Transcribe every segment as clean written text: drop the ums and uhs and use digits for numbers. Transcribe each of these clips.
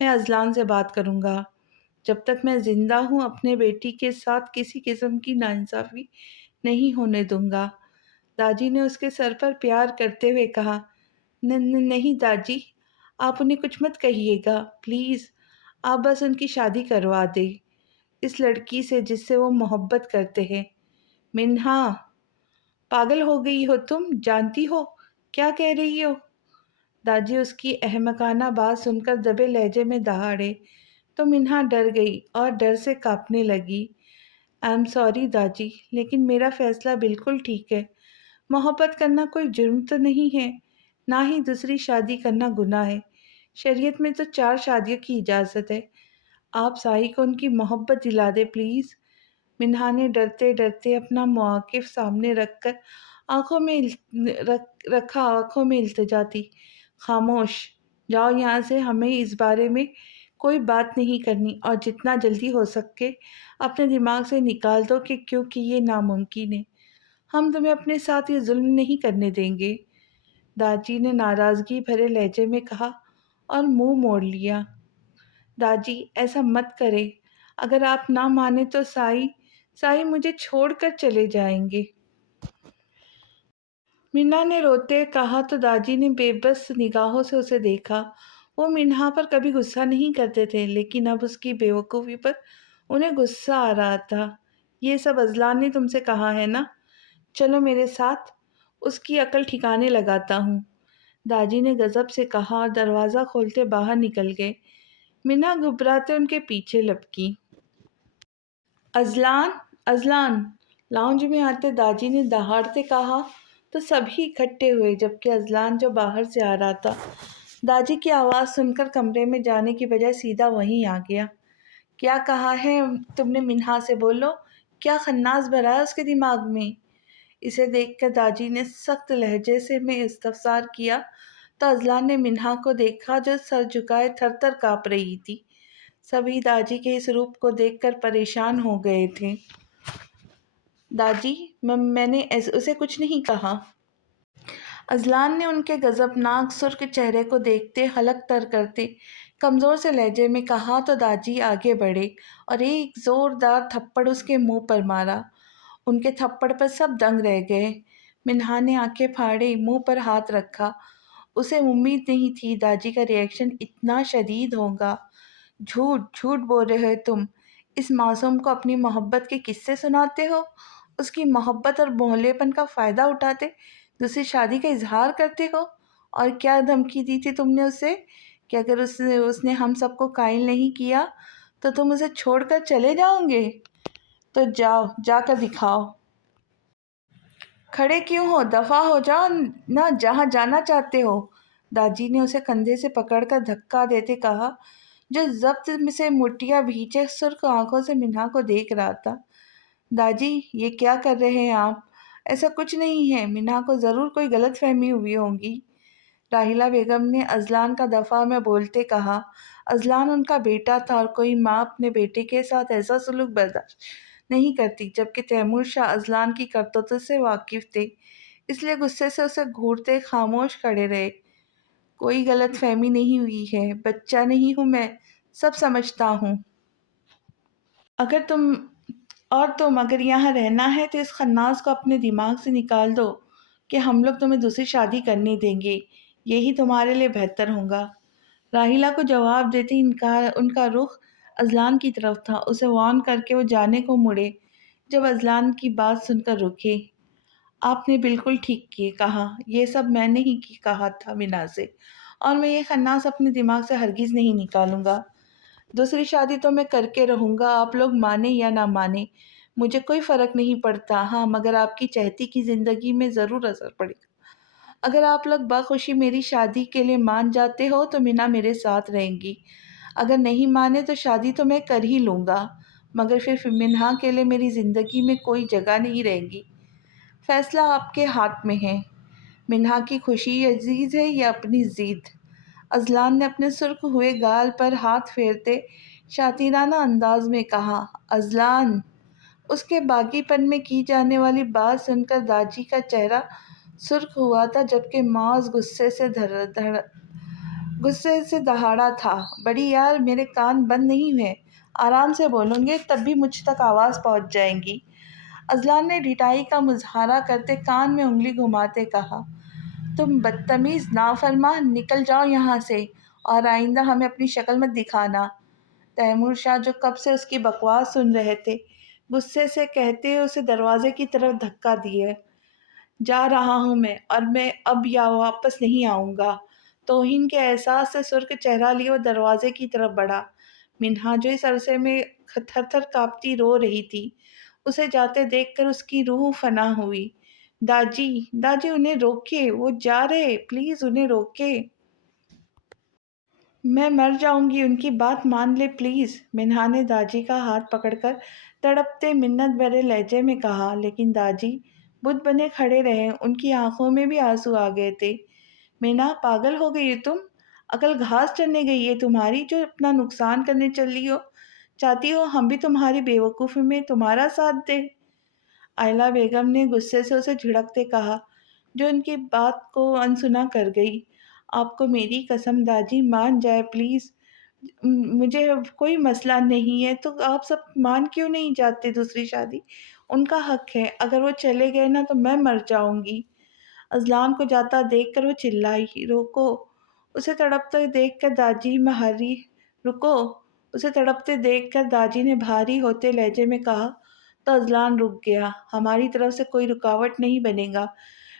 میں اذلان سے بات کروں گا۔ جب تک میں زندہ ہوں اپنے بیٹی کے ساتھ کسی قسم کی ناانصافی نہیں ہونے دوں گا۔ داجی نے اس کے سر پر پیار کرتے ہوئے کہا، نہیں داجی، آپ انہیں کچھ مت کہیے گا، پلیز۔ آپ بس ان کی شادی کروا دیں اس لڑکی سے جس سے وہ محبت کرتے ہیں۔ منہا، پاگل ہو گئی ہو تم؟ جانتی ہو کیا کہہ رہی ہو؟ داجی اس کی احمقانہ بات سن کر دبے لہجے میں دہاڑے تو منہا ڈر گئی اور ڈر سے کانپنے لگی۔ آئی ایم سوری داجی، لیکن میرا فیصلہ بالکل ٹھیک ہے۔ محبت کرنا کوئی جرم تو نہیں ہے، نہ ہی دوسری شادی کرنا گناہ ہے۔ شریعت میں تو 4 شادیوں کی اجازت ہے۔ آپ ساحل کو ان کی محبت دلا دیں پلیز۔ منہا نے ڈرتے ڈرتے اپنا مواقف سامنے رکھ کر آنکھوں میں آنکھوں میں التجا دی۔ خاموش، جاؤ یہاں سے، ہمیں اس بارے میں کوئی بات نہیں کرنی، اور جتنا جلدی ہو سکے اپنے دماغ سے نکال دو کہ کیونکہ یہ ناممکن ہے۔ ہم تمہیں اپنے ساتھ یہ ظلم نہیں کرنے دیں گے، داجی نے ناراضگی بھرے لہجے میں کہا اور منہ موڑ لیا۔ داجی ایسا مت کرے، اگر آپ نہ مانیں تو سائی مجھے چھوڑ کر چلے جائیں گے۔ منہا نے روتے کہا تو داجی نے بے بس نگاہوں سے اسے دیکھا۔ وہ منہا پر کبھی غصہ نہیں کرتے تھے، لیکن اب اس کی بے وقوفی پر انہیں غصہ آ رہا تھا۔ یہ سب اذلان نے تم سے کہا ہے نا؟ چلو میرے ساتھ، اس کی عقل ٹھکانے لگاتا ہوں، داجی نے غضب سے کہا اور دروازہ کھولتے باہر نکل گئے۔ منہا گھبراتے ان کے پیچھے لپکی۔ اذلان، لاؤنج میں آتے داجی نے دہاڑتے کہا تو سبھی اکٹھے ہوئے، جبکہ اذلان جو باہر سے آ رہا تھا داجی کی آواز سن کر کمرے میں جانے کی بجائے سیدھا وہیں آ گیا۔ کیا کہا ہے تم نے منہا سے؟ بولو، کیا خناس بھرا ہے اس کے دماغ میں؟ اسے دیکھ کر داجی نے سخت لہجے سے میں استفسار کیا تو اذلان نے منہا کو دیکھا جو سر جھکائے تھر تھر کانپ رہی تھی۔ سبھی داجی کے اس روپ کو دیکھ کر پریشان ہو گئے تھے۔ داجی، میں نے اسے کچھ نہیں کہا۔ اذلان نے ان کے غضبناک سرخ چہرے کو دیکھتے حلق تر کرتے کمزور سے لہجے میں کہا تو داجی آگے بڑھے اور ایک زوردار تھپڑ اس کے منہ پر مارا۔ ان کے تھپڑ پر سب دنگ رہ گئے۔ منہا نے آنکھیں پھاڑی، منہ پر ہاتھ رکھا۔ اسے امید نہیں تھی داجی کا ری ایکشن اتنا شدید ہوگا۔ جھوٹ بول رہے ہو تم، اس معصوم کو اپنی محبت کے قصے سناتے ہو، اس کی محبت اور بھولے پن کا فائدہ اٹھاتے دوسری شادی کا اظہار کرتے ہو۔ اور کیا دھمکی دی تھی تم نے اسے کہ اگر اس نے ہم سب کو قائل نہیں کیا تو تم اسے چھوڑ کر چلے جاؤ گے؟ تو جاؤ، جا کر دکھاؤ۔ کھڑے کیوں ہو؟ دفعہ ہو جاؤ نہ جہاں جانا چاہتے ہو، داجی نے اسے کندھے سے پکڑ کر دھکا دیتے کہا، جو ضبط سے مٹیاں بھینچے سرخ آنکھوں سے منہا کو دیکھ رہا تھا۔ داجی، یہ کیا کر رہے ہیں آپ؟ ایسا کچھ نہیں ہے، منہا کو ضرور کوئی غلط فہمی ہوئی ہوگی، راحیلہ بیگم نے اذلان کا دفاع میں بولتے کہا۔ اذلان ان کا بیٹا تھا اور کوئی ماں اپنے بیٹے کے ساتھ ایسا سلوک برداشت نہیں کرتی، جبکہ تیمور شاہ اذلان کی کرتوتوں سے واقف تھے، اس لیے غصے سے اسے گھورتے خاموش کھڑے رہے۔ کوئی غلط فہمی نہیں ہوئی ہے، بچہ نہیں ہوں میں، سب سمجھتا ہوں۔ اگر یہاں رہنا ہے تو اس خناس کو اپنے دماغ سے نکال دو کہ ہم لوگ تمہیں دوسری شادی کرنے دیں گے، یہی تمہارے لیے بہتر ہوگا۔ راحیلہ کو جواب دیتے ان کا رخ اذلان کی طرف تھا، اسے وارن کر کے وہ جانے کو مڑے جب اذلان کی بات سن کر رکے۔ آپ نے بالکل ٹھیک کہا، یہ سب میں نے ہی کہا تھا منہا سے، اور میں یہ خناس اپنے دماغ سے ہرگز نہیں نکالوں گا۔ دوسری شادی تو میں کر کے رہوں گا، آپ لوگ مانیں یا نہ مانیں مجھے کوئی فرق نہیں پڑتا، ہاں مگر آپ کی چہتی کی زندگی میں ضرور اثر پڑے گا۔ اگر آپ لوگ بخوشی میری شادی کے لیے مان جاتے ہو تو منہا میرے ساتھ رہیں گی، اگر نہیں مانے تو شادی تو میں کر ہی لوں گا، مگر پھر منہا کے لیے میری زندگی میں کوئی جگہ نہیں رہے گی۔ فیصلہ آپ کے ہاتھ میں ہے، منہا کی خوشی عزیز ہے یا اپنی ضد؟ اذلان نے اپنے سرخ ہوئے گال پر ہاتھ پھیرتے شاطرانہ انداز میں کہا۔ اذلان، اس کے باغی پن میں کی جانے والی بات سن کر داجی کا چہرہ سرخ ہوا تھا، جبکہ محض غصے سے غصے سے دہاڑا تھا، بڑی یار میرے کان بند نہیں ہوئے، آرام سے بولوں گے تب بھی مجھ تک آواز پہنچ جائیں گی۔ اذلان نے ڈٹائی کا مظاہرہ کرتے کان میں انگلی گھماتے کہا، تم بدتمیز نافرمان، نکل جاؤ یہاں سے اور آئندہ ہمیں اپنی شکل مت دکھانا۔ تیمور شاہ جو کب سے اس کی بکواس سن رہے تھے، غصے سے کہتے اسے دروازے کی طرف دھکا دیے، جا رہا ہوں میں، اور میں اب یا واپس نہیں آؤں گا۔ توہین کے احساس سے سرخ چہرہ لیے وہ دروازے کی طرف بڑھا۔ منہا جو اس عرصے میں تھر تھر کانپتی رو رہی تھی، اسے جاتے دیکھ کر اس کی روح فنا ہوئی۔ داجی، داجی انہیں روکے، وہ جا رہے، پلیز انہیں روکے۔ میں مر جاؤں گی، ان کی بات مان لے پلیز، منہا نے داجی کا ہاتھ پکڑ کر تڑپتے منت بھرے لہجے میں کہا، لیکن داجی بت بنے کھڑے رہے، ان کی آنکھوں میں بھی آنسو آ گئے تھے۔ مینا، پاگل ہو گئی ہو تم؟ عقل گھاس چرنے گئی ہے تمہاری جو اپنا نقصان کرنے چلی ہو؟ چاہتی ہو ہم بھی تمہاری بے وقوفی میں تمہارا ساتھ دیں؟ آئلہ بیگم نے غصے سے اسے جھڑکتے کہا، جو ان کی بات کو انسنا کر گئی۔ آپ کو میری قسم داجی مان جائے پلیز، مجھے کوئی مسئلہ نہیں ہے تو آپ سب مان کیوں نہیں جاتے دوسری شادی؟ ان کا حق ہے، اگر وہ چلے گئے نا تو میں مر جاؤں گی۔ اذلان کو جاتا دیکھ کر وہ چلائی، روکو اسے تڑپتے دیکھ کر داجی مہاری، رکو اسے تڑپتے دیکھ کر داجی نے بھاری ہوتے لہجے میں کہا، تو اذلان رک گیا، ہماری طرف سے کوئی رکاوٹ نہیں بنے گا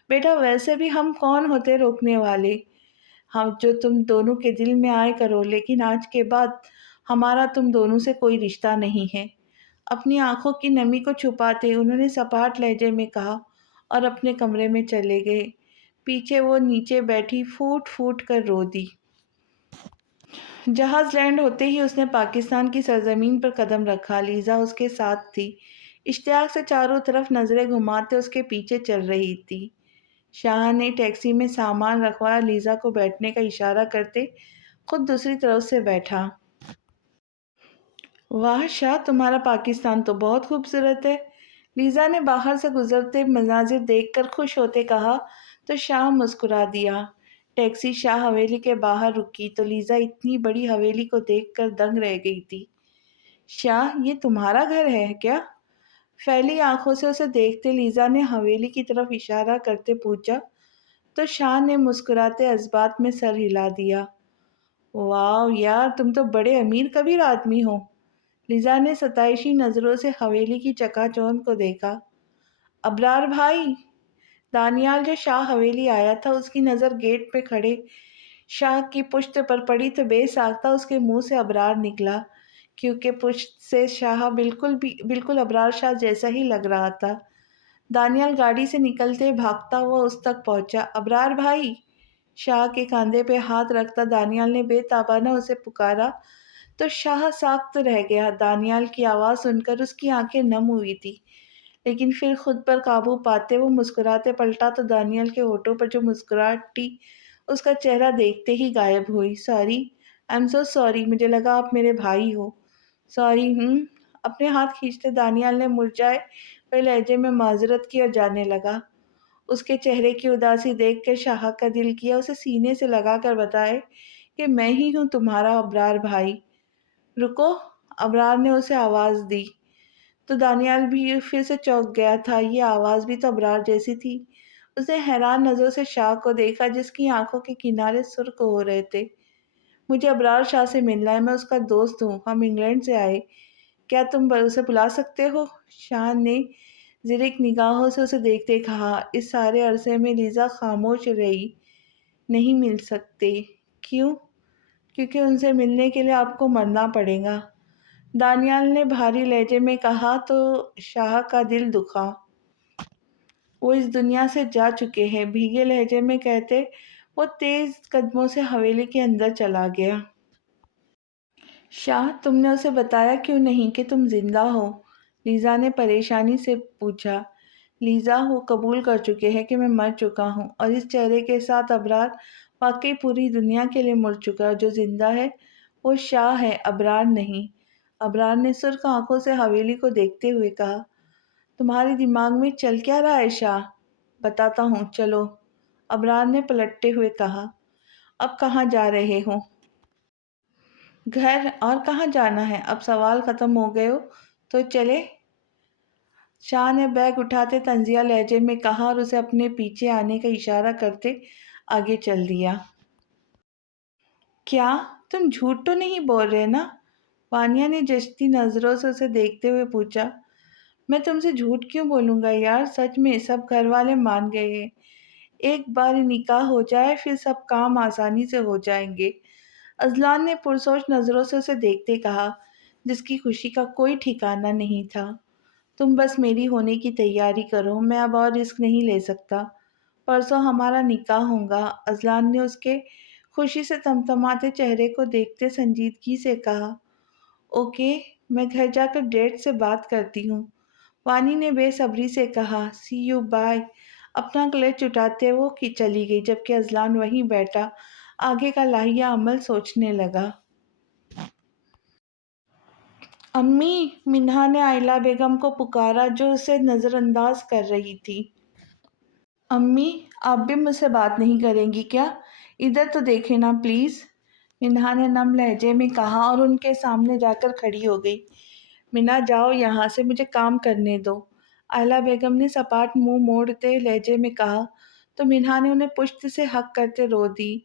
بیٹا، ویسے بھی ہم کون ہوتے روکنے والے، ہم جو تم دونوں کے دل میں آئے کرو، لیکن آج کے بعد ہمارا تم دونوں سے کوئی رشتہ نہیں ہے۔ اپنی آنکھوں کی نمی کو چھپاتے انہوں نے سپاٹ لہجے میں کہا اور اپنے کمرے میں چلے گئے۔ پیچھے وہ نیچے بیٹھی پھوٹ پھوٹ کر رو دی۔ جہاز لینڈ ہوتے ہی اس نے پاکستان کی سرزمین پر قدم رکھا، لیزا اس کے ساتھ تھی، اشتیاق سے چاروں طرف نظریں گھماتے اس کے پیچھے چل رہی تھی۔ شاہ نے ٹیکسی میں سامان رکھوایا، لیزا کو بیٹھنے کا اشارہ کرتے خود دوسری طرف سے بیٹھا۔ واہ شاہ، تمہارا پاکستان تو بہت خوبصورت ہے، لیزا نے باہر سے گزرتے مناظر دیکھ کر خوش ہوتے کہا تو شاہ مسکرا دیا۔ ٹیکسی شاہ حویلی کے باہر رکی تو لیزا اتنی بڑی حویلی کو دیکھ کر دنگ رہ گئی تھی۔ شاہ، یہ تمہارا گھر ہے کیا؟ پھیلی آنکھوں سے اسے دیکھتے لیزا نے حویلی کی طرف اشارہ کرتے پوچھا تو شاہ نے مسکراتے اثبات میں سر ہلا دیا۔ واو یار، تم تو بڑے امیر کبیر آدمی ہو، لیزا نے ستائشی نظروں سے حویلی کی چکا چوند کو دیکھا۔ ابرار بھائی، دانیال جو شاہ حویلی آیا تھا، اس کی نظر گیٹ پہ کھڑے شاہ کی پشت پر پڑی تو بے ساختہ اس کے منہ سے ابرار نکلا، کیونکہ پشت سے شاہ بالکل ابرار شاہ جیسا ہی لگ رہا تھا۔ دانیال گاڑی سے نکلتے بھاگتا ہوا اس تک پہنچا۔ ابرار بھائی، شاہ کے کاندھے پہ ہاتھ رکھتا دانیال نے بے تابانہ اسے پکارا تو شاہ ساکت رہ گیا۔ دانیال کی آواز سن کر اس کی آنکھیں نم ہوئی تھی، لیکن پھر خود پر قابو پاتے وہ مسکراتے پلٹا تو دانیال کے ہونٹوں پر جو مسکراہٹ تھی اس کا چہرہ دیکھتے ہی غائب ہوئی۔ Sorry, I am so sorry, مجھے لگا آپ میرے بھائی ہو۔ سوری۔ اپنے ہاتھ کھینچتے دانیال نے مرجھائے ہوئے لہجے میں معذرت کی اور جانے لگا۔ اس کے چہرے کی اداسی دیکھ کر شاہ کا دل کیا اسے سینے سے لگا کر بتائے کہ میں ہی ہوں تمہارا ابرار بھائی۔ رکو، ابرار نے اسے آواز دی تو دانیال بھی پھر سے چونک گیا تھا، یہ آواز بھی تو ابرار جیسی تھی۔ اس نے حیران نظروں سے شاہ کو دیکھا جس کی آنکھوں کے کنارے سرخ ہو رہے تھے۔ مجھے ابرار شاہ سے ملنا ہے، میں اس کا دوست ہوں، ہم انگلینڈ سے آئے، کیا تم اسے بلا سکتے ہو؟ شاہ نے زرق نگاہوں سے اسے دیکھتے کہا۔ اس سارے عرصے میں لیزا خاموش رہی۔ نہیں مل سکتے؟ کیوں؟ کیونکہ ان سے ملنے کے لیے آپ کو مرنا پڑے گا، دانیال نے بھاری لہجے میں کہا تو شاہ کا دل دکھا۔ وہ اس دنیا سے جا چکے ہیں، بھیگے لہجے میں کہتے وہ تیز قدموں سے حویلی کے اندر چلا گیا۔ شاہ، تم نے اسے بتایا کیوں نہیں کہ تم زندہ ہو؟ لیزا نے پریشانی سے پوچھا۔ لیزا، وہ قبول کر چکے ہیں کہ میں مر چکا ہوں، اور اس چہرے کے ساتھ ابرار واقعی پوری دنیا کے لیے مر چکا ہے، جو زندہ ہے وہ شاہ ہے، ابرار نہیں۔ ابرار نے سرخ آنکھوں سے حویلی کو دیکھتے ہوئے کہا، تمہارے دماغ میں چل کیا رہا ہے شاہ؟ بتاتا ہوں، چلو، ابرار نے پلٹتے ہوئے کہا۔ اب کہاں جا رہے ہو؟ گھر، اور کہاں جانا ہے؟ اب سوال ختم ہو گئے ہو تو چلے؟ شاہ نے بیگ اٹھاتے طنزیہ لہجے میں کہا اور اسے اپنے پیچھے آنے کا اشارہ کرتے آگے چل دیا۔ کیا تم جھوٹ تو نہیں بول رہے نا؟ وانیہ نے جشتی نظروں سے اسے دیکھتے ہوئے پوچھا۔ میں تم سے جھوٹ کیوں بولوں گا یار، سچ میں سب گھر والے مان گئے ہیں۔ ایک بار نکاح ہو جائے پھر سب کام آسانی سے ہو جائیں گے۔ اذلان نے پرسوچ نظروں سے اسے دیکھتے کہا، جس کی خوشی کا کوئی ٹھکانہ نہیں تھا۔ تم بس میری ہونے کی تیاری کرو، میں اب اور رسک نہیں لے سکتا۔ پرسوں ہمارا نکاح ہوگا۔ اذلان نے اس کے خوشی سے تمتماتے چہرے کو دیکھتے سنجیدگی سے کہا۔ اوکے، میں گھر جا کر ڈیڈ سے بات کرتی ہوں۔ وانی نے بے صبری سے کہا۔ سی یو، بائے۔ اپنا کلچ اٹھاتے وہ چلی گئی، جبکہ اذلان وہیں بیٹھا آگے کا لاہیہ عمل سوچنے لگا۔ امی، منہا نے آئلہ بیگم کو پکارا جو اسے نظر انداز کر رہی تھی۔ امی، آپ بھی مجھ سے بات نہیں کریں گی کیا؟ ادھر تو دیکھیں نا پلیز، منہا نے نم لہجے میں کہا اور ان کے سامنے جا کر کھڑی ہو گئی۔ منہا جاؤ یہاں سے، مجھے کام کرنے دو، آئلہ بیگم نے سپاٹ منہ موڑتے لہجے میں کہا تو منہا نے انہیں پشت سے ہگ کرتے رو دی۔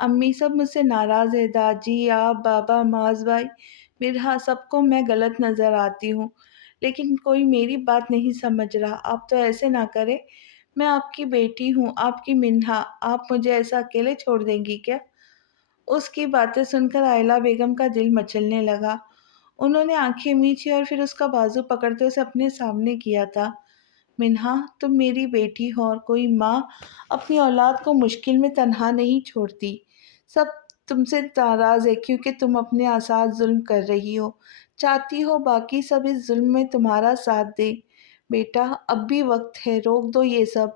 امی، سب مجھ سے ناراض ہے، داجی، آپ، بابا، معاذ بھائی، مرحا، سب کو میں غلط نظر آتی ہوں، لیکن کوئی میری بات نہیں سمجھ رہا۔ آپ تو ایسے نہ کرے، میں آپ کی بیٹی ہوں، آپ کی منہا، آپ مجھے ایسا اکیلے چھوڑ دیں گی کیا؟ اس کی باتیں سن کر آئلہ بیگم کا دل مچلنے لگا۔ انہوں نے آنکھیں میچھی اور پھر اس کا بازو پکڑتے اسے اپنے سامنے کیا تھا۔ منہا، تم میری بیٹی ہو اور کوئی ماں اپنی اولاد کو مشکل میں تنہا نہیں چھوڑتی۔ سب تم سے ناراض ہے کیونکہ تم اپنے ساتھ ظلم کر رہی ہو، چاہتی ہو باقی سب اس ظلم میں تمہارا ساتھ دیں۔ بیٹا، اب بھی وقت ہے، روک دو یہ سب،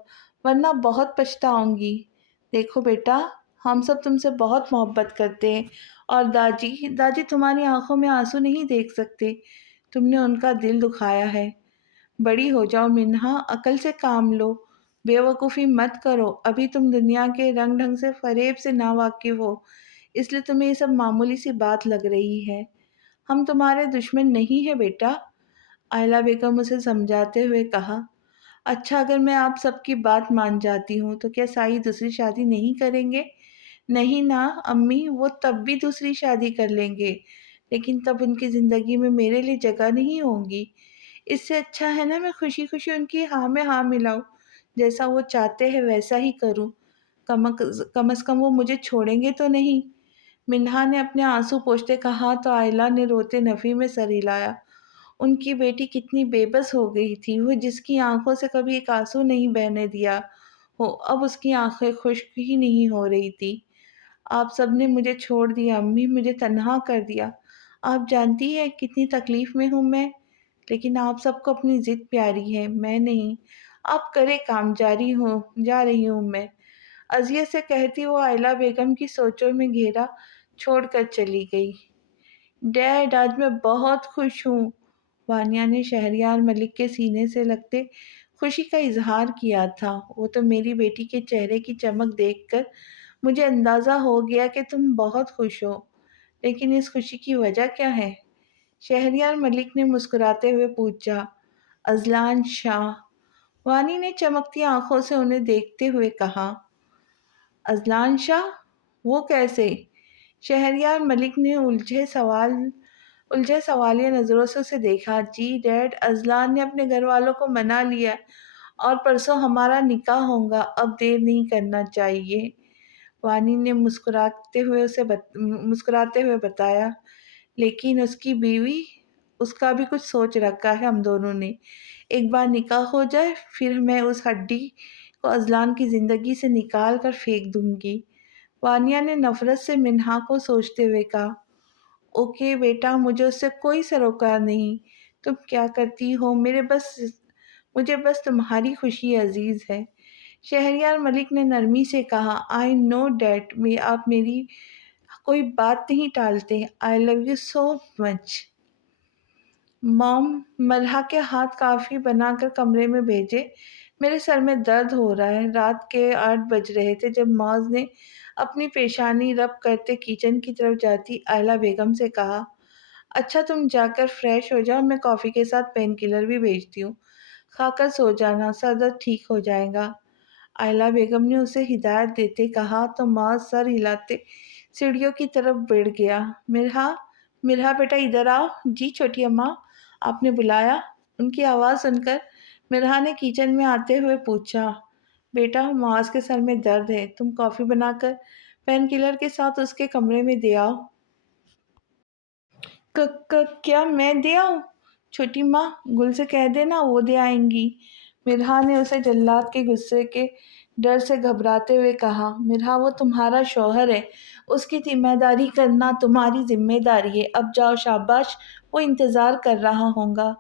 ورنہ بہت پچھتاؤں گی۔ دیکھو بیٹا، ہم سب تم سے بہت محبت کرتے ہیں، اور داجی تمہاری آنکھوں میں آنسو نہیں دیکھ سکتے، تم نے ان کا دل دکھایا ہے۔ بڑی ہو جاؤ منہا، عقل سے کام لو، بے وقوفی مت کرو، ابھی تم دنیا کے رنگ ڈھنگ سے فریب سے ناواقف ہو، اس لیے تمہیں یہ سب معمولی سی بات لگ رہی ہے۔ ہم تمہارے دشمن نہیں ہیں بیٹا، آئلہ بیگم اسے سمجھاتے ہوئے کہا۔ اچھا، اگر میں آپ سب کی بات مان جاتی ہوں تو کیا سائی دوسری شادی نہیں کریں گے؟ نہیں نا امی، وہ تب بھی دوسری شادی کر لیں گے، لیکن تب ان کی زندگی میں میرے لیے جگہ نہیں ہوگی۔ اس سے اچھا ہے نا میں خوشی خوشی ان کی ہاں میں ہاں ملاؤں، جیسا وہ چاہتے ہیں ویسا ہی کروں، کم از کم وہ مجھے چھوڑیں گے تو نہیں۔ منہا نے اپنے آنسو پوچھتے کہا تو آئلہ نے روتے نفی میں سر ہلایا۔ ان کی بیٹی کتنی بے بس ہو گئی تھی، وہ جس کی آنکھوں سے کبھی ایک آنسو نہیں بہنے دیا ہو، اب اس کی آنکھیں خشک ہی نہیں ہو رہی تھی۔ آپ سب نے مجھے چھوڑ دیا امی، مجھے تنہا کر دیا، آپ جانتی ہے کتنی تکلیف میں ہوں میں، لیکن آپ سب کو اپنی ضد پیاری ہے، میں نہیں۔ آپ کرے کام، جا رہی ہوں میں، اذیت سے کہتی وہ آئلہ بیگم کی سوچوں میں گھیرا چھوڑ کر چلی گئی۔ ڈیڈ، آج میں بہت خوش ہوں، وانیہ نے شہریار ملک کے سینے سے لگتے خوشی کا اظہار کیا تھا۔ وہ تو میری بیٹی کے چہرے کی چمک دیکھ کر مجھے اندازہ ہو گیا کہ تم بہت خوش ہو، لیکن اس خوشی کی وجہ کیا ہے؟ شہریار ملک نے مسکراتے ہوئے پوچھا۔ اذلان شاہ، وانی نے چمکتی آنکھوں سے انہیں دیکھتے ہوئے کہا۔ اذلان شاہ، وہ کیسے؟ شہریار ملک نے الجھے سوالیہ نظروں سے اسے دیکھا۔ جی ڈیڈ، اذلان نے اپنے گھر والوں کو منا لیا اور پرسوں ہمارا نکاح ہوگا، اب دیر نہیں کرنا چاہیے، وانی نے مسکراتے ہوئے بتایا۔ لیکن اس کی بیوی، اس کا بھی کچھ سوچ رکھا ہے ہم دونوں نے، ایک بار نکاح ہو جائے پھر میں اس ہڈی کو اذلان کی زندگی سے نکال کر پھینک دوں گی، وانیہ نے نفرت سے منہا کو سوچتے ہوئے کہا۔ اوکے بیٹا، مجھے اس سے کوئی سروکار نہیں، تم کیا کرتی ہو، مجھے بس تمہاری خوشی عزیز ہے، شہریار ملک نے نرمی سے کہا۔ آئی نو ڈیڈ، آپ میری کوئی بات نہیں ٹالتے، آئی لو یو سو مچ۔ موم، ملحہ کے ہاتھ کافی بنا کر کمرے میں بھیجے، میرے سر میں درد ہو رہا ہے۔ رات کے 8 بج رہے تھے جب معاذ نے اپنی پیشانی رب کرتے کچن کی طرف جاتی آئلہ بیگم سے کہا، اچھا تم جا کر فریش ہو جاؤ، میں کافی کے ساتھ پین کلر بھی بھیجتی ہوں، کھا کر سو جانا، سر درد ٹھیک ہو جائے گا۔ آئلہ بیگم نے اسے ہدایت دیتے کہا تو معاذ سر ہلاتے سیڑھیوں کی طرف بڑھ گیا۔ مرحا، مرحا بیٹا ادھر آؤ۔ جی چھوٹی اماں، آپ نے بلایا؟ ان کی آواز سن کر مرحا نے کچن میں آتے ہوئے پوچھا، بیٹا معاذ کے سر میں درد ہے، تم کافی بنا کر پین کلر کے ساتھ اس کے کمرے میں دے آؤ۔ کیا میں دے آؤں؟ چھوٹی ماں گل سے کہہ دینا، وہ دے آئیں گی۔ مرحا نے اسے جلاد کے غصے کے ڈر سے گھبراتے ہوئے کہا، مرحا وہ تمہارا شوہر ہے، اس کی ذمہ داری کرنا تمہاری ذمہ داری ہے، اب جاؤ شاباش، وہ انتظار کر رہا ہوگا۔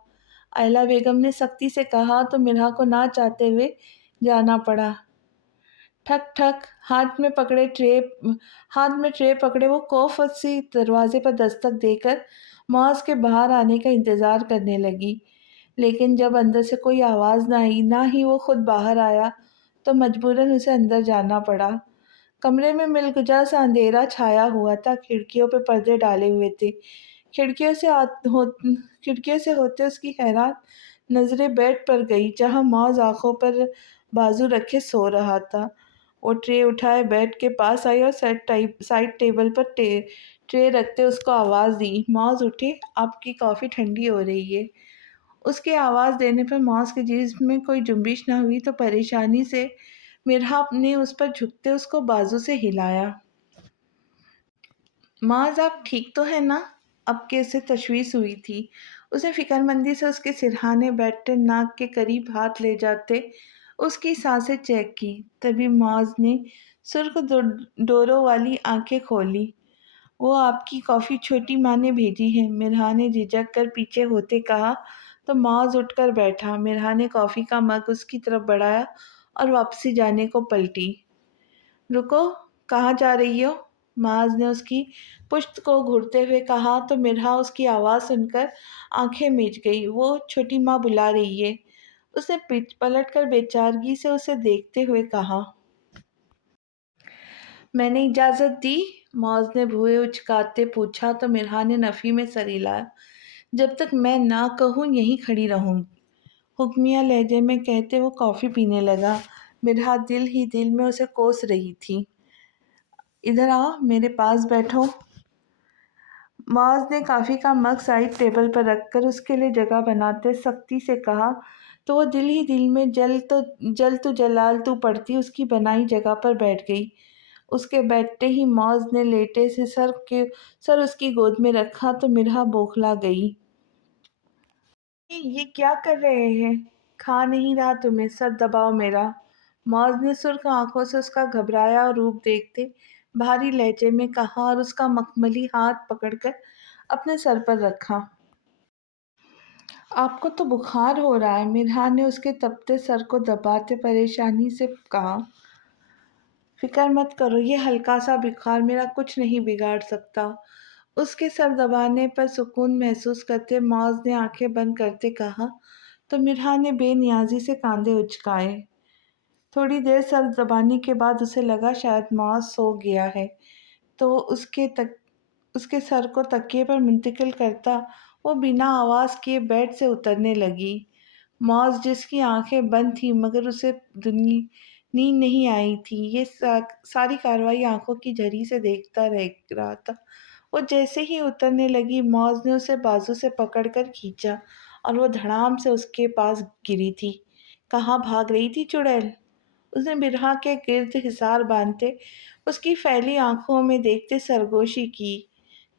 آئلہ بیگم نے سختی سے کہا تو مرحا کو نہ چاہتے ہوئے جانا پڑا۔ ٹھک ٹھک، ہاتھ میں ٹرے پکڑے وہ کوفت سی دروازے پر دستک دے کر معاذ کے باہر آنے کا انتظار کرنے لگی، لیکن جب اندر سے کوئی آواز نہ آئی، نہ ہی وہ خود باہر آیا، تو مجبوراً اسے اندر جانا پڑا۔ کمرے میں ملگجا سا اندھیرا چھایا ہوا تھا، کھڑکیوں پہ پردے ڈالے ہوئے تھے۔ کھڑکیوں سے ہوتے اس کی حیران نظریں بیڈ پر گئی جہاں معاذ آنکھوں پر بازو رکھے سو رہا تھا۔ وہ ٹرے اٹھائے بیڈ کے پاس آئی اور سائڈ ٹیبل پر ٹرے رکھتے اس کو آواز دی، معاذ اٹھے، آپ کی کافی ٹھنڈی ہو رہی ہے۔ اس کے آواز دینے پر معاذ کے جسم میں کوئی جنبش نہ ہوئی تو پریشانی سے مرحا نے اس پر جھکتے اس کو بازو سے ہلایا۔ معاذ آپ ٹھیک تو ہیں نا؟ اب کہ اسے تشویش ہوئی تھی، اس نے فکر مندی سے اس کے سرہانے بیٹھتے ناک کے قریب ہاتھ لے جاتے اس کی سانسیں چیک کی۔ تبھی معاذ نے سرخ ڈوروں والی آنکھیں کھولی۔ وہ آپ کی کافی چھوٹی ماں نے بھیجی ہے، مرحا نے جھجک کر پیچھے ہوتے کہا تو معاذ اٹھ کر بیٹھا۔ مرحا نے کافی کا مگ اس کی طرف بڑھایا اور واپسی جانے کو پلٹی۔ رکو، کہاں جا رہی ہو؟ معاذ نے اس کی پشت کو گھورتے ہوئے کہا تو مرحا اس کی آواز سن کر آنکھیں میچ گئی۔ وہ چھوٹی ماں بلا رہی ہے، اس نے پلٹ کر بے چارگی سے اسے دیکھتے ہوئے کہا۔ میں نے اجازت دی؟ معاذ نے بھویں اچکاتے پوچھا تو مرحا نے نفی میں سر ہلایا۔ جب تک میں نہ کہوں یہیں کھڑی رہوں گی، حکمیہ لہجے میں کہتے وہ کافی پینے لگا۔ مرحا دل ہی دل میں اسے کوس رہی تھی۔ ادھر آؤ، میرے پاس بیٹھو۔ معاذ نے کافی کا مگ سائڈ ٹیبل پر رکھ کر اس کے لیے جگہ بناتے سختی سے کہا تو وہ دل ہی دل میں جل تو جلال تو پڑتی اس کی بنائی جگہ پر بیٹھ گئی۔ اس کے بیٹھتے ہی معاذ نے لیٹے سے سر اس کی گود میں رکھا تو مرحا بوکھلا گئی۔ یہ کیا کر رہے ہیں؟ کھا نہیں رہا تمہیں، سر دباؤ میرا۔ معاذ نے سرخ آنکھوں سے اس کا گھبرایا روپ دیکھتے بھاری لہجے میں کہا اور اس کا مخملی ہاتھ پکڑ کر اپنے سر پر رکھا۔ آپ کو تو بخار ہو رہا ہے، مرحا نے اس کے تپتے سر کو دباتے پریشانی سے کہا۔ فکر مت کرو، یہ ہلکا سا بخار میرا کچھ نہیں بگاڑ سکتا۔ اس کے سر دبانے پر سکون محسوس کرتے معاذ نے آنکھیں بند کرتے کہا تو مرحا نے بے نیازی سے کاندھے اچکائے۔ تھوڑی دیر سر دبانے کے بعد اسے لگا شاید معاذ سو گیا ہے، تو اس کے سر کو تکیے پر منتقل کرتا وہ بنا آواز کیے بیڈ سے اترنے لگی۔ معاذ جس کی آنکھیں بند تھیں مگر اسے نیند نہیں آئی تھی، یہ ساری کارروائی آنکھوں کی جھری سے دیکھتا رہ رہا تھا۔ وہ جیسے ہی اترنے لگی معاذ نے اسے بازو سے پکڑ کر کھینچا اور وہ دھڑام سے اس کے پاس گری تھی۔ کہاں بھاگ رہی تھی چڑیل؟ اس نے مرحا کے گرد حصار باندھتے اس کی پھیلی آنکھوں میں دیکھتے سرگوشی کی۔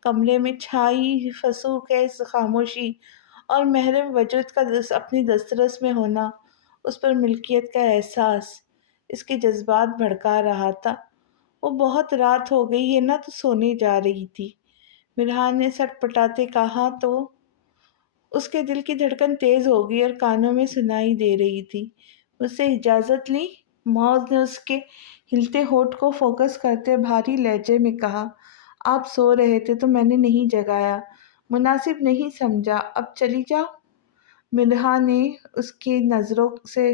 کمرے میں چھائی فسوخیز خاموشی اور محرم وجود کا اپنی دسترس میں ہونا، اس پر ملکیت کا احساس اس کے جذبات بھڑکا رہا تھا۔ وہ بہت رات ہو گئی ہے نا، تو سونے جا رہی تھی، مرحا نے سٹ پٹاتے کہا تو اس کے دل کی دھڑکن تیز ہو گئی اور کانوں میں سنائی دے رہی تھی۔ اس سے اجازت لی؟ معاذ نے اس کے ہلتے ہونٹ کو فوکس کرتے بھاری لہجے میں کہا۔ آپ سو رہے تھے تو میں نے نہیں جگایا، مناسب نہیں سمجھا، اب چلی جاؤ۔ مرحا نے اس کی نظروں سے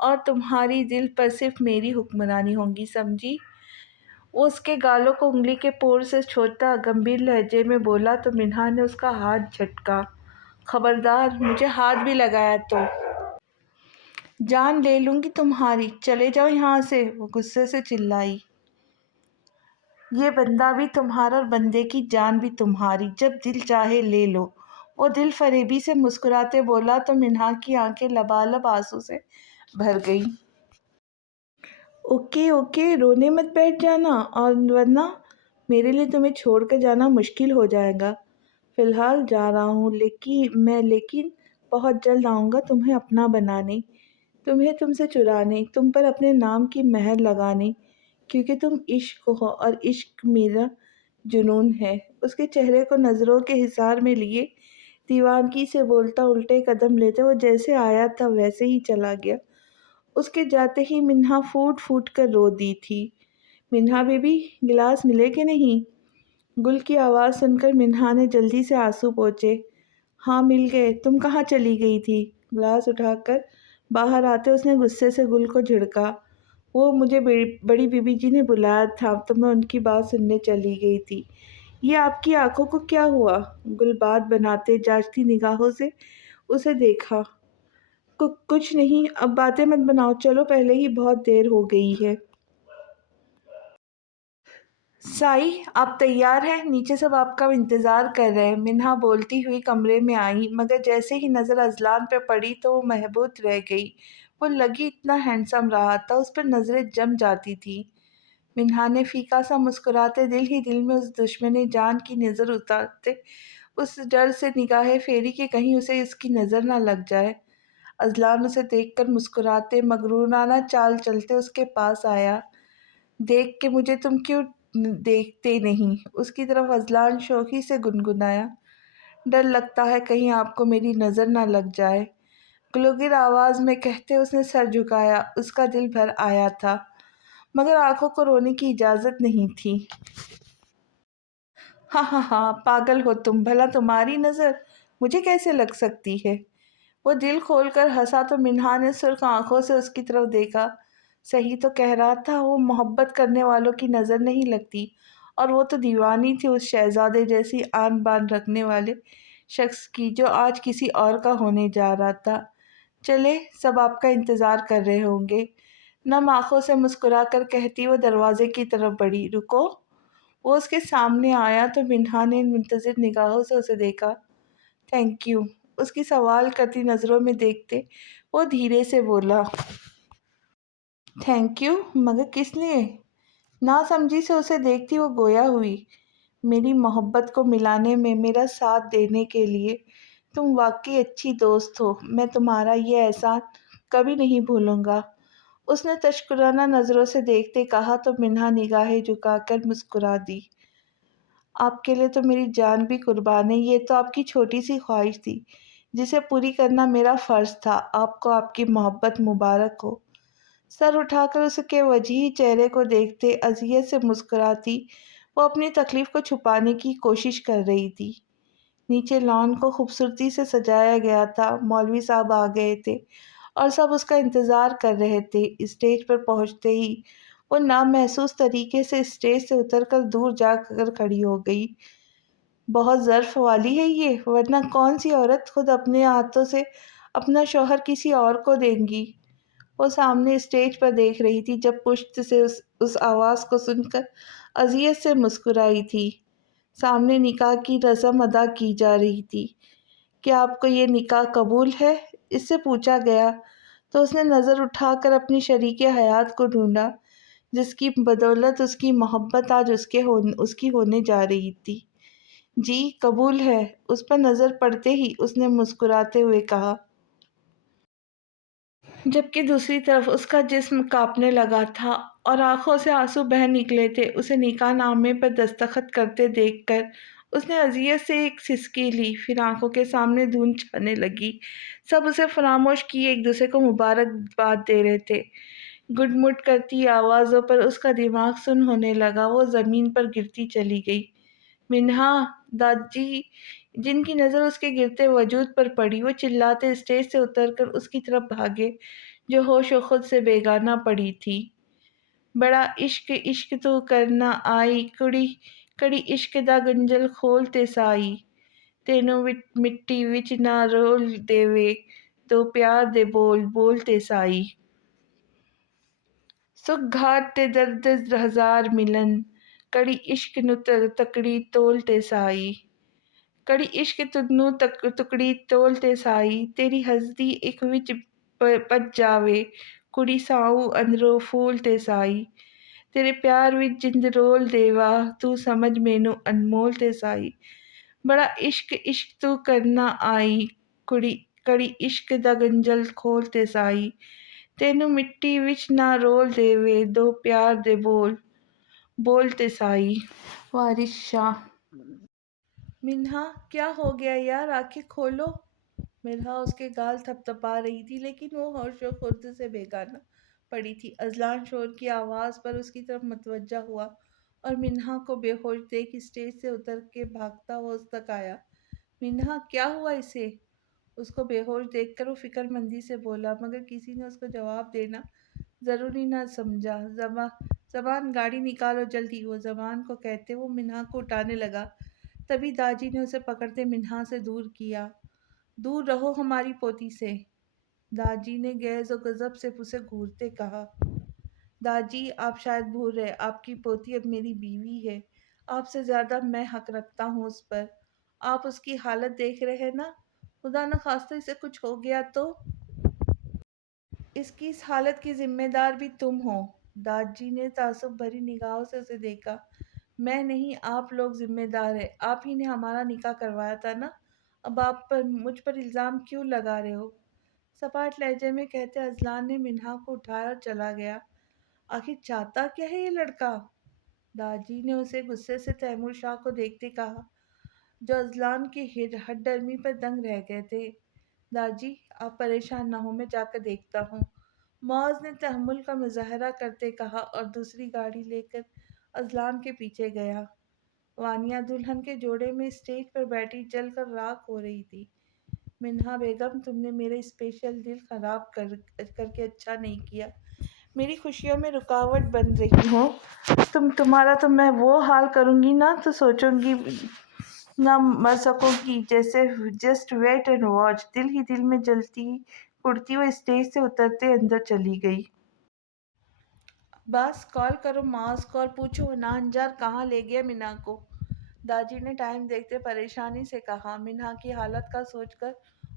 اور تمہاری دل پر صرف میری حکمرانی ہوگی، سمجھی؟ وہ اس کے گالوں کو انگلی کے پور سے چھوڑتا گمبھیر لہجے میں بولا تو منہا نے اس کا ہاتھ جھٹکا۔ خبردار، مجھے ہاتھ بھی لگایا تو جان لے لوں گی تمہاری، چلے جاؤ یہاں سے، وہ غصے سے چلائی۔ یہ بندہ بھی تمہارا اور بندے کی جان بھی تمہاری، جب دل چاہے لے لو، وہ دل فریبی سے مسکراتے بولا تو منہا کی آنکھیں لبالب آنسو سے بھر گئیں۔ اوکے اوکے، رونے مت بیٹھ جانا، اور ورنہ میرے لیے تمہیں چھوڑ کر جانا مشکل ہو جائے گا۔ فی الحال جا رہا ہوں، لیکن بہت جلد آؤں گا تمہیں اپنا بنانے، تمہیں تم سے چرانے، تم پر اپنے نام کی مہر لگانے، کیونکہ تم عشق ہو اور عشق میرا جنون ہے۔ اس کے چہرے کو نظروں کے حصار میں لیے دیوانگی سے بولتا الٹے قدم لیتے وہ جیسے آیا تھا ویسے ہی چلا گیا۔ اس کے جاتے ہی منہا پھوٹ پھوٹ کر رو دی تھی۔ منہا بیبی، گلاس ملے کہ نہیں؟ گل کی آواز سن کر منہا نے جلدی سے آنسو پوچھے۔ ہاں مل گئے، تم کہاں چلی گئی تھی؟ گلاس اٹھا کر باہر آتے اس نے غصے سے گل کو جھڑکا۔ وہ مجھے بڑی بیبی جی نے بلایا تھا تو میں ان کی بات سننے چلی گئی تھی۔ یہ آپ کی آنکھوں کو کیا ہوا؟ گل بات بناتے جانچتی نگاہوں سے اسے دیکھا۔ کچھ نہیں، اب باتیں مت بناؤ، چلو پہلے ہی بہت دیر ہو گئی ہے۔ سائی، آپ تیار ہیں؟ نیچے سب آپ کا انتظار کر رہے ہیں۔ منہا بولتی ہوئی کمرے میں آئی، مگر جیسے ہی نظر اذلان پہ پڑی تو وہ محبوط رہ گئی۔ وہ لگی اتنا ہینڈسم رہا تھا، اس پر نظریں جم جاتی تھی۔ منہا نے پھیکا سا مسکراتے دل ہی دل میں اس دشمن جان کی نظر اتارتے اس ڈر سے نگاہیں پھیری کہ کہیں اسے اس کی نظر نہ لگ جائے۔ اذلان اسے دیکھ کر مسکراتے مغرورانہ چال چلتے اس کے پاس آیا۔ دیکھ کے مجھے تم کیوں دیکھتے نہیں؟ اس کی طرف اذلان شوخی سے گنگنایا۔ ڈر لگتا ہے کہیں آپ کو میری نظر نہ لگ جائے، گلوگیر آواز میں کہتے اس نے سر جھکایا۔ اس کا دل بھر آیا تھا مگر آنکھوں کو رونے کی اجازت نہیں تھی۔ ہاں ہاں ہاں، پاگل ہو تم، بھلا تمہاری نظر مجھے کیسے لگ سکتی ہے؟ وہ دل کھول کر ہنسا تو منہا نے سرخ آنکھوں سے اس کی طرف دیکھا۔ صحیح تو کہہ رہا تھا، وہ محبت کرنے والوں کی نظر نہیں لگتی، اور وہ تو دیوانی تھی اس شہزادے جیسی آن بان رکھنے والے شخص کی جو آج کسی اور کا ہونے جا رہا تھا۔ چلے، سب آپ کا انتظار کر رہے ہوں گے، نم آنکھوں سے مسکرا کر کہتی وہ دروازے کی طرف بڑھی۔ رکو، وہ اس کے سامنے آیا تو منہا نے منتظر نگاہوں سے اسے دیکھا۔ تھینک یو، اس کی سوال کرتی نظروں میں دیکھتے وہ دھیرے سے بولا۔ Thank you? مگر کس لیے؟ نا سمجھی سے اسے دیکھتی وہ گویا ہوئی۔ میری محبت کو ملانے میں میرا ساتھ دینے کے لیے، تم واقعی اچھی دوست ہو، میں تمہارا یہ احسان کبھی نہیں بھولوں گا، اس نے تشکرانہ نظروں سے دیکھتے کہا تو منہا نگاہیں جھکا کر مسکرا دی۔ آپ کے لیے تو میری جان بھی قربان ہے، یہ تو آپ کی چھوٹی سی خواہش تھی جسے پوری کرنا میرا فرض تھا۔ آپ کو آپ کی محبت مبارک ہو۔ سر اٹھا کر اس کے وجیح چہرے کو دیکھتے اذیت سے مسکراتی وہ اپنی تکلیف کو چھپانے کی کوشش کر رہی تھی۔ نیچے لان کو خوبصورتی سے سجایا گیا تھا، مولوی صاحب آ گئے تھے اور سب اس کا انتظار کر رہے تھے۔ اسٹیج پر پہنچتے ہی وہ نامحسوس طریقے سے اسٹیج سے اتر کر دور جا کر کھڑی ہو گئی۔ بہت ظرف والی ہے یہ، ورنہ کون سی عورت خود اپنے ہاتھوں سے اپنا شوہر کسی اور کو دیں گی؟ وہ سامنے اسٹیج پر دیکھ رہی تھی جب پشت سے اس آواز کو سن کر اذیت سے مسکرائی تھی۔ سامنے نکاح کی رسم ادا کی جا رہی تھی۔ کیا آپ کو یہ نکاح قبول ہے؟ اس سے پوچھا گیا تو اس نے نظر اٹھا کر اپنی شریک حیات کو ڈھونڈا جس کی بدولت اس کی محبت آج اس کی ہونے جا رہی تھی۔ جی قبول ہے، اس پر نظر پڑتے ہی اس نے مسکراتے ہوئے کہا، جبکہ دوسری طرف اس کا جسم کانپنے لگا تھا اور آنکھوں سے آنسو بہہ نکلے تھے۔ اسے نکاح نامے پر دستخط کرتے دیکھ کر اس نے اذیت سے ایک سسکی لی، پھر آنکھوں کے سامنے دھند چھانے لگی۔ سب اسے فراموش کیے ایک دوسرے کو مبارکباد دے رہے تھے۔ گڈ مڈ کرتی آوازوں پر اس کا دماغ سن ہونے لگا، وہ زمین پر گرتی چلی گئی۔ منہا، دادی، جن کی نظر اس کے گرتے وجود پر پڑی، وہ چلاتے اسٹیج سے اتر کر اس کی طرف بھاگے۔ جو ہوش و خود سے بیگانہ پڑی تھی۔ بڑا عشق عشق تو کرنا آئی، کڑی کڑی عشق دا گنجل کھولتے سائی، تینوں مٹی وچ نہ رول دیوے، تو پیار دے بول بولتے سائی۔ سکھ گھاٹ تے درد ہزار ملن، کڑی عشق نو تکڑی تولتے سائی، کڑی عشق نو تکڑی تولتے سائی، تیری ہستی ایک وچ پج جاوے، کڑی ساؤں اندروں پھولتے سائی، تیرے پیار وچ جند رول دیوا، تو سمجھ مینوں انمول تے سائی۔ بڑا عشق عشق تو کرنا آئی، کڑی کڑی عشق دا گنجل کھولتے سائی، تینوں مٹی وچ نہ رول دیوے، دو پیار دے بول بولتے سائی۔ وارث شاہ۔ منہا کیا ہو گیا یار، آنکھیں کھولو۔ منہا اس کے گال تھپ تھپا رہی تھی لیکن وہ ہوش و خرد سے بیگانہ پڑی تھی۔ اذلان شور کی آواز پر اس کی طرف متوجہ ہوا اور منہا کو بے ہوش دیکھ اسٹیج سے اتر کے بھاگتا ہوا اس تک آیا۔ منہا کیا ہوا اسے؟ اس کو بے ہوش دیکھ کر وہ فکر مندی سے بولا، مگر کسی نے اس کو جواب دینا ضروری نہ سمجھا۔ زبان گاڑی نکالو جلدی، وہ زبان کو کہتے وہ منہا کو اٹھانے لگا، تبھی داجی نے اسے پکڑتے منہا سے دور کیا۔ دور رہو ہماری پوتی سے، داجی نے غیظ و غضب سے اسے گھورتے کہا۔ داجی آپ شاید بھول رہے، آپ کی پوتی اب میری بیوی ہے، آپ سے زیادہ میں حق رکھتا ہوں اس پر۔ آپ اس کی حالت دیکھ رہے ہیں نا، خدا نخواستہ اسے کچھ ہو گیا تو اس کی اس حالت کی ذمہ دار بھی تم ہو۔ داجی نے تعصب بھری نگاہوں سے اسے دیکھا۔ میں نہیں، آپ لوگ ذمہ دار ہیں، آپ ہی نے ہمارا نکاح کروایا تھا نا، اب آپ مجھ پر الزام کیوں لگا رہے ہو؟ سپاٹ لہجے میں کہتے اذلان نے منہا کو اٹھایا اور چلا گیا۔ آخر چاہتا کیا ہے یہ لڑکا؟ داجی نے اسے غصے سے تیمور شاہ کو دیکھتے کہا، جو اذلان کی ہٹ ڈرمی پر دنگ رہ گئے تھے۔ داجی آپ پریشان نہ ہو، میں جا کر دیکھتا ہوں، معاذ نے تحمل کا مظاہرہ کرتے کہا اور دوسری گاڑی لے کر اذلان کے پیچھے گیا۔ وانیہ دلہن کے جوڑے میں اسٹیج پر بیٹھی جل کر راکھ ہو رہی تھی۔ منہا بیگم تم نے میرے اسپیشل دل خراب کر کے اچھا نہیں کیا، میری خوشیوں میں رکاوٹ بن رہی ہو، تمہارا تو میں وہ حال کروں گی نا تو سوچوں گی نہ مر سکو گی، جیسے جسٹ ویٹ اینڈ واچ۔ دل ہی دل میں جلتی کڑتی وہ اسٹیج سے اترتے اندر چلی گئی۔ بس کال کرو معاذ کو اور پوچھو ناہنجار کہاں لے گیا منہا کو، داجی نے ٹائم دیکھتے پریشانی سے کہا۔ منہا کی حالت کا سوچ کر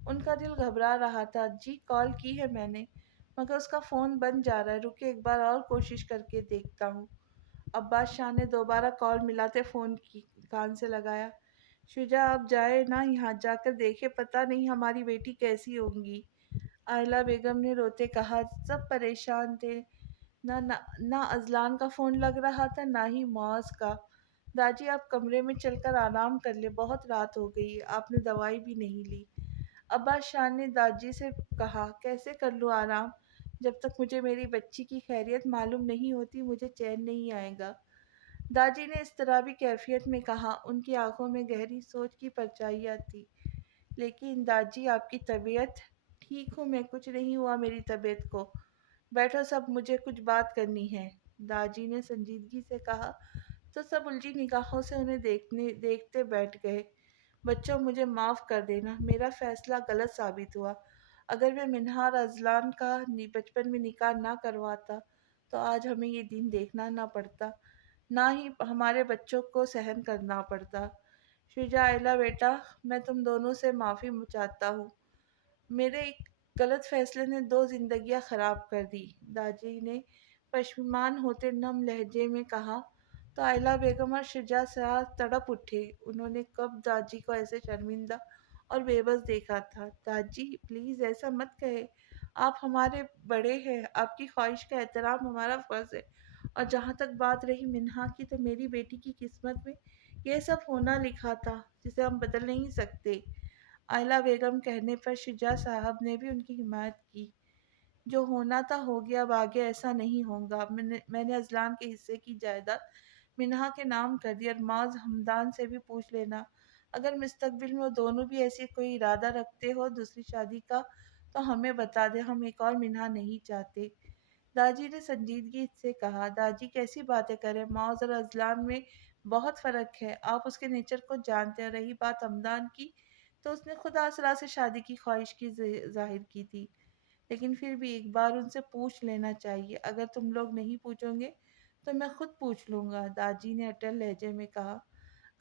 ان کا دل گھبرا رہا تھا۔ جی کال کی ہے میں نے، مگر اس کا فون بند جا رہا ہے، رکے ایک بار اور کوشش کر کے دیکھتا ہوں۔ عباس شاہ نے دوبارہ کال ملاتے فون کی کان سے لگایا۔ شجاع آپ جائے نا، یہاں جا کر دیکھے، پتہ نہیں ہماری بیٹی کیسی ہوں گی، آئلہ بیگم نے روتے کہا۔ سب پریشان تھے، نہ اذلان کا فون لگ رہا تھا نہ ہی معاذ کا۔ داجی آپ کمرے میں چل کر آرام کر لیں، بہت رات ہو گئی ہے، آپ نے دوائی بھی نہیں لی۔ عباس شاہ نے داجی سے کہا، کیسے کر لوں آرام، جب تک مجھے میری بچی کی خیریت معلوم نہیں ہوتی مجھے چین نہیں آئے گا، داجی نے اضطرابی کیفیت میں کہا۔ ان کی آنکھوں میں گہری سوچ کی پرچھائیاں تھیں۔ لیکن داجی آپ کی طبیعت؟ ٹھیک ہوں میں، کچھ نہیں ہوا میری طبیعت کو، بیٹھو سب مجھے کچھ بات کرنی ہے، داجی نے سنجیدگی سے کہا تو سب الجھی نگاہوں سے انہیں دیکھتے بیٹھ گئے۔ بچوں مجھے معاف کر دینا، میرا فیصلہ غلط ثابت ہوا، اگر میں منہا اور اذلان کا بچپن میں نکاح نہ کرواتا تو آج ہمیں یہ دن دیکھنا نہ پڑتا، نہ ہی ہمارے بچوں کو سہن کرنا پڑتا۔ شجاع آئلہ بیٹا، میں تم دونوں سے معافی چاہتا ہوں، میرے ایک غلط فیصلے نے 2 زندگیاں خراب کر دی، داجی نے پشیمان ہوتے نم لہجے میں کہا۔ تو آئلہ بیگم اور شجاع شاہ تڑپ اٹھے، انہوں نے کب داجی کو ایسے شرمندہ اور بے بس دیکھا تھا۔ داجی پلیز ایسا مت کہے، آپ ہمارے بڑے ہیں، آپ کی خواہش کا احترام ہمارا فرض ہے، اور جہاں تک بات رہی منہا کی، تو میری بیٹی کی قسمت میں یہ سب ہونا لکھا تھا جسے ہم بدل نہیں سکتے۔ آئلہ بیگم کہنے پر شجاع صاحب نے بھی ان کی حمایت کی۔ جو ہونا تھا ہو گیا، اب آگے ایسا نہیں ہوگا۔ میں نے اذلان کے حصے کی جائیداد منہا کے نام کر دی، اور معاذ حمدان سے بھی پوچھ لینا، اگر مستقبل میں وہ دونوں بھی ایسی کوئی ارادہ رکھتے ہو دوسری شادی کا تو ہمیں بتا دیں، ہم ایک اور منہا نہیں چاہتے۔ داجی نے سنجیدگی سے کہا، داجی کیسی باتیں کریں، معاذ اور ازلان میں بہت فرق ہے، آپ اس کے نیچر کو جانتے ہیں۔ رہی بات ہمدان کی تو اس نے خود آسرا سے شادی کی خواہش کی ظاہر کی تھی، لیکن پھر بھی ایک بار ان سے پوچھ لینا چاہیے۔ اگر تم لوگ نہیں پوچھو گے تو میں خود پوچھ لوں گا، داجی نے اٹل لہجے میں کہا۔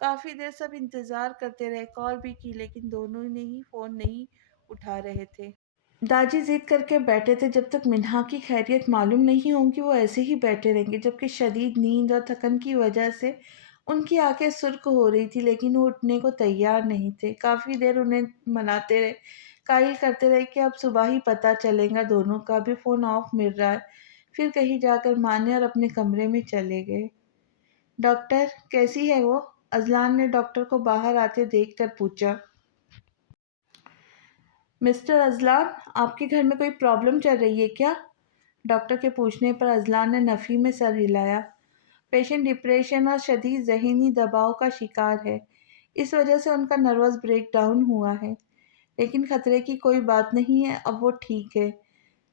کافی دیر سب انتظار کرتے رہے، کال بھی کی لیکن دونوں نے ہی فون نہیں اٹھا رہے تھے۔ داجی ضد کر کے بیٹھے تھے، جب تک منہا کی خیریت معلوم نہیں ہوگی وہ ایسے ہی بیٹھے رہیں گے، جبکہ شدید نیند اور تھکن کی وجہ سے ان کی آنکھیں سرخ ہو رہی تھی، لیکن وہ اٹھنے کو تیار نہیں تھے۔ کافی دیر انہیں مناتے رہے، قائل کرتے رہے کہ اب صبح ہی پتہ چلے گا، دونوں کا بھی فون آف مل رہا ہے۔ پھر کہیں جا کر مانے اور اپنے کمرے میں چلے گئے۔ ڈاکٹر کیسی ہے وہ؟ ازلان نے ڈاکٹر کو باہر آتے دیکھ کر پوچھا۔ مسٹر ازلان، آپ کے گھر میں کوئی پرابلم چل رہی ہے کیا؟ ڈاکٹر کے پوچھنے پر ازلان نے نفی میں سر ہلایا۔ پیشنٹ ڈپریشن اور شدید ذہنی دباؤ کا شکار ہے، اس وجہ سے ان کا نروس بریک ڈاؤن ہوا ہے، لیکن خطرے کی کوئی بات نہیں ہے، اب وہ ٹھیک ہے،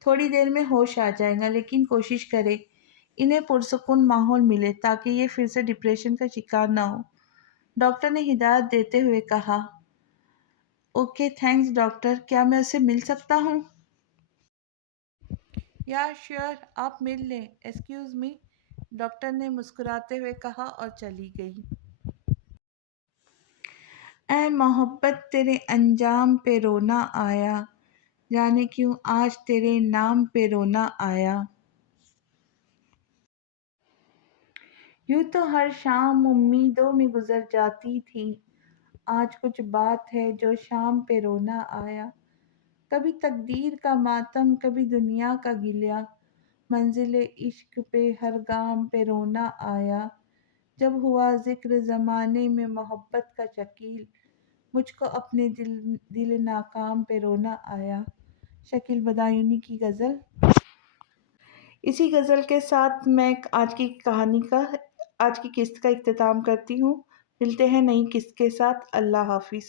تھوڑی دیر میں ہوش آ جائے گا، لیکن کوشش کرے انہیں پرسکون ماحول ملے تاکہ یہ پھر سے ڈپریشن کا شکار نہ ہو، ڈاکٹر نے ہدایت دیتے ہوئے کہا۔ اوکے تھینکس ڈاکٹر، کیا میں اسے مل سکتا ہوں؟ یا شیور، آپ مل لیں۔ ایکسکیوز می، ڈاکٹر نے مسکراتے ہوئے کہا اور چلی گئی۔ اے محبت تیرے انجام پہ رونا آیا، جانے کیوں آج تیرے نام پہ رونا آیا۔ یوں تو ہر شام امیدوں میں گزر جاتی تھی، آج کچھ بات ہے جو شام پہ رونا آیا۔ کبھی تقدیر کا ماتم، کبھی دنیا کا گلہ، منزل عشق پہ ہر گام پہ رونا آیا۔ جب ہوا ذکر زمانے میں محبت کا شکیل، مجھ کو اپنے دل ناکام پہ رونا آیا۔ شکیل بدایونی کی غزل۔ اسی غزل کے ساتھ میں آج کی قسط کا اختتام کرتی ہوں۔ ملتے ہیں نئی قسط کے ساتھ۔ اللہ حافظ۔